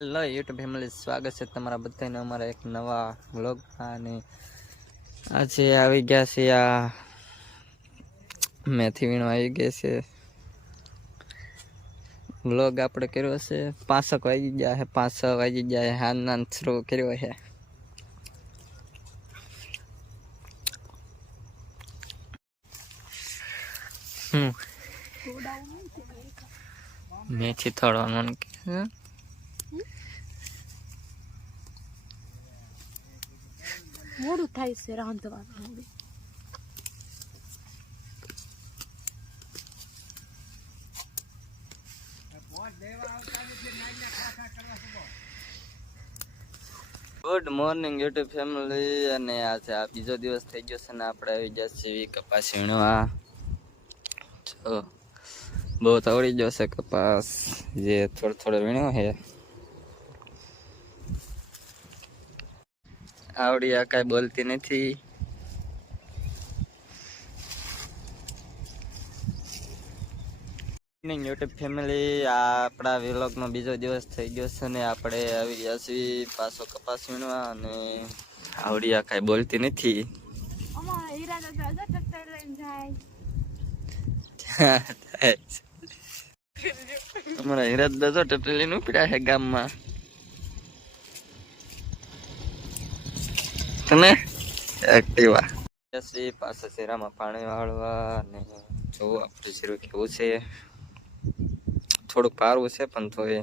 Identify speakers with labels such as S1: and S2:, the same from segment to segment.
S1: Hello YouTube family સ્વાગત છે તમારા બધાને અમારા એક નવા વ્લોગ અને આજે આવી ગયા છે આ મેથી વીણો આવી ગયા છે. વ્લોગ આપણે કર્યો છે પાંચક વાગી ગયા છે પાંચ વાગી ગયા છે, હાન નાન શરૂ કર્યો છે. મેથી થોડવાનું કે
S2: મોડું થાય છે રાંધવાનું
S1: ગુડ મોર્નિંગ યુટ્યુબ ફેમિલી અને આજે આ બીજો દિવસ થઈ ગયો છે ને આપણે આવી ગયા છીએ કપાસ વીણવા બહુ તવડી છે કપાસ. જે થોડો થોડો વીણ્યો છે. આવડી આ કાંઈ બોલતી નથી. યુટ્યુબ ફેમિલી આ આપણા વિલોગનો બીજો દિવસ થઈ ગયો છે ને આપણે આવી ગયા છીએ પાછો કપાસ વીણવા અને આવડી આ કાંઈ બોલતી નથી.
S2: અમારા હીરા દાદો
S1: ટટલી નું પીડા છે ગામમાં. તને એક્ટિવા પછી પાછા શેરામાં પાણી વાળવા ને જોવું આપણું શેરું કેવું છે? થોડુંક પારવું છે પણ તો એ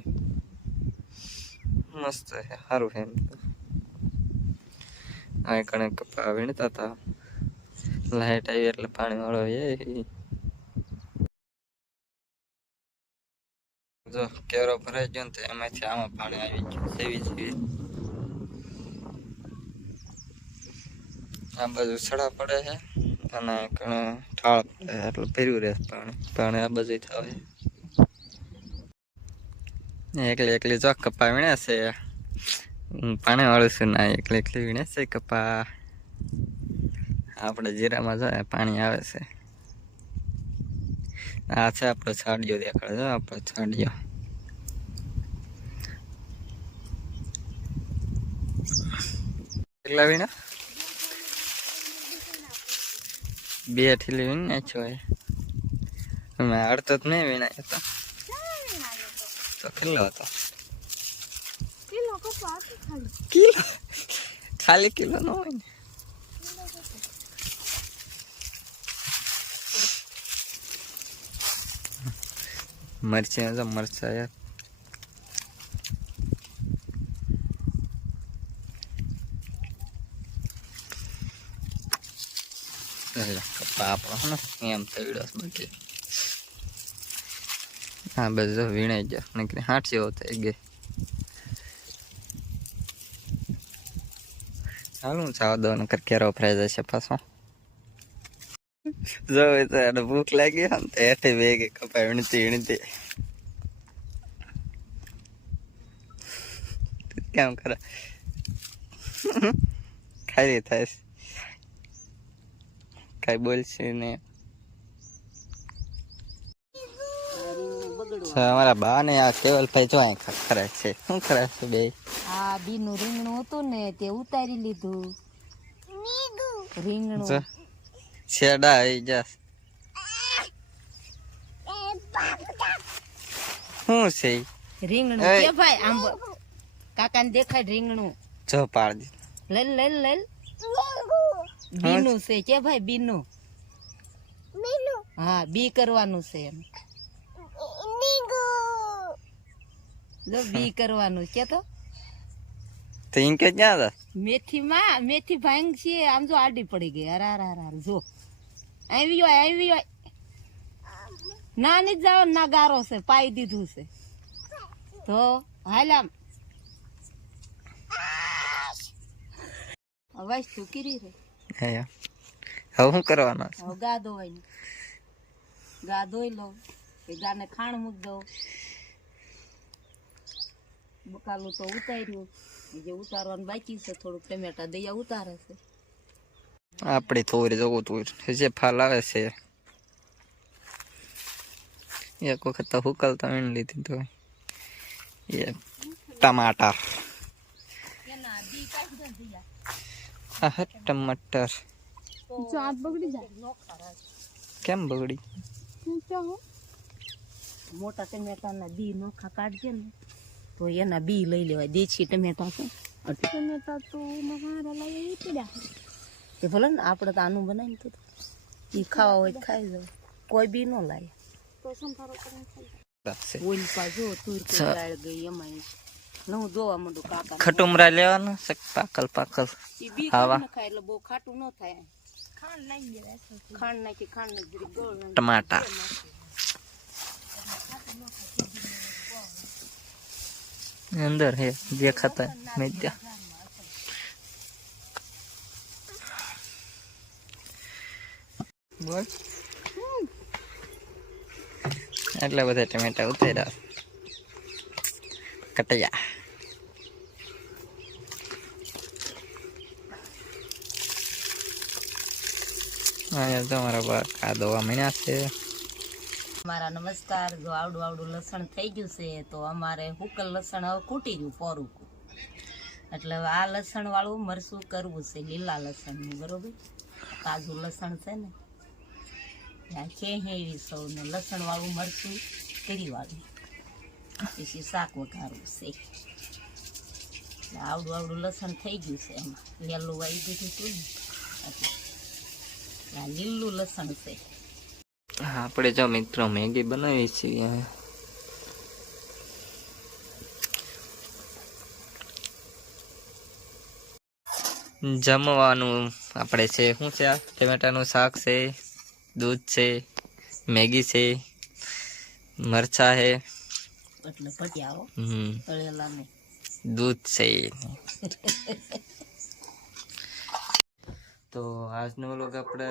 S1: મસ્ત છે, સારું એમ. આ કણે કપા વીણતા હતા લાઈટ આવી એટલે પાણી વાળો જો કેરો ભરાઈ ગયો ને તો એમાંથી આમાં પાણી આવી ગયું એવી સેવી આ બાજુ સડા પડે છે. અને ઘણું ઠાળ પડે છે. એટલે ભર્યું રહે પાણી. પાણી આ બાજુ થાય એકલી એકલી જો કપા વીણે પાણી વાળું છું ના એકલી એકલી વીણે કપા. આપણે જીરામાં જાય પાણી આવે છે. આ છે આપણો છાડિયો દેખાડે છે આપણો છાડિયો કેટલા વીણા બે ઠીલી વીણ નાખ્યો એ અમે અડતો જ નહીં વીણાય તો. તો કેટલો હતો?
S2: કિલો ખાલી.
S1: કિલો? ન હોય ને? મરચી મરચાં યાર આપણો ને? એમ થયો બાકી. હા બધું વીણાઈ ગયો. નકરી હાથ જેવો થઈ ગયો. હાલું ચાવા દો, નકર કેરો ફ્રાઈ જશે પાછો. જો ભૂખ લાગી હોય તો હેઠે વેગે કપાય વીણતી વીણતી. કેમ કરે? ખાલી થાય કઈ બોલશે ને. અમારા બા ને આ કેવલભાઈ જો અહીં ખરે છે. શું ખરે છે બે?
S2: આ બીનું રીંગણું હતું ને તે ઉતારી લીધું. રીંગણું.
S1: છેડા આવી જા શું છે?
S2: રીંગણું કે ભાઈ આમ કાકાને દેખાય રીંગણું.
S1: જો પાડ દે
S2: લલ લલ લલ. બીનું છે. કે ભાઈ બીનું? હા બી કરવાનું છે એમ. લો બી કરવાનું. કે તો?
S1: થિંક જ ક્યાં હતા?
S2: મેથી માં મેથી ભાંગ છે. આમ જો આડી પડી ગઈ. અરે અરે જો. આવી હોય આવી હોય. ના જાવ ના ગારો છે. પાઈ દીધું છે. તો હાલ આમ. અવાજ ચૂકી રહી રે.
S1: હવે શું કરવાનું છે?
S2: હવે ગા ધોવાય ગા ધોઈ લઉં એ ગાને ખાણ મૂક દઉં બકાલું તો ઉતાર્યું. જે ઉતારવાનું બાકી છે થોડુંક ટમેટા દયા ઉતારે છે.
S1: આપણે થોડી જવું તું. જે ફાલ આવે છે. એક વખત તો હુકલતા વીણ લીધી તો. એ ટમાટર.
S2: એના દી કાઢી દે દિયા
S1: આ હે ટમાટર
S2: જો આ બગડી જાય નો ખરા
S1: કેમ બગડી
S2: મોટા ટમેટાના બી નોખા કાઢજે ને તો એના બી લઈ લેવાય દેશી ટમેટા છે ટમેટા તો મહારા લઈ પડ્યા તે ભલે ને આપણે તો આનું બનાવીને તો એ ખાવા હોય ખાઈ જાવ કોઈ બી ન લાગે
S1: છે
S2: ઓઈલ પા જો તુર કે
S1: સ-
S2: ગઈ એમાં ન હું જોવા માંડું કાકા
S1: ખટુમરા લેવાનું છે પાકલ પાકલ
S2: ઈ બી
S1: ખાવા.
S2: ખાવા ખાય એટલે બહુ ખાટું ન થાય ખાંડ નાખી દેવાય ખાંડ નાખી ખાંડ નાખી જરીક ગોળ નાખી
S1: ટમાટા અંદર હે દેખાતા મેદ્યા બોલ એટલા બધા ટમેટા ઉતાર્યા કટયા અહીંયા તો મારા બા આ દવા મહિના છે
S2: મારા નમસ્કાર. જો આવડું આવડું લસણ થઈ ગયું છે, તો અમારે હુકલ લસણ હવે કૂટી ગયું પોરું એટલે આ લસણ વાળું કરવું છે, લીલા લસણનું, બરોબર? તાજું લસણ છે ને? આ ખેહેવી સૌ ને લસણ વાળું મરસું કરી વાળું. પછી શાક વઘારવું છે. આવડું આવડું લસણ થઈ ગયું છે એમાં. લીલું વાઈ દીધું હતું ને. લીલું લસણ છે.
S1: આપણે જો મિત્રો મેગી બનાવી છીએ. જમવાનું આપણે છે, શું છે આ? ટમેટાનું શાક છે, દૂધ છે, મેગી છે, મરચા છે.
S2: એટલે
S1: હમ.
S2: તળેલા ને
S1: દૂધ છે તો આજનો વ્લોગ આપણે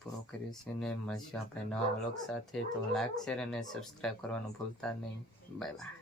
S1: પૂરો કરીએ છીએ ને મળશું આપણે નવા વ્લોગ સાથે. તો લાઈક શેર અને સબસ્ક્રાઈબ કરવાનું ભૂલતા નહીં. Bye bye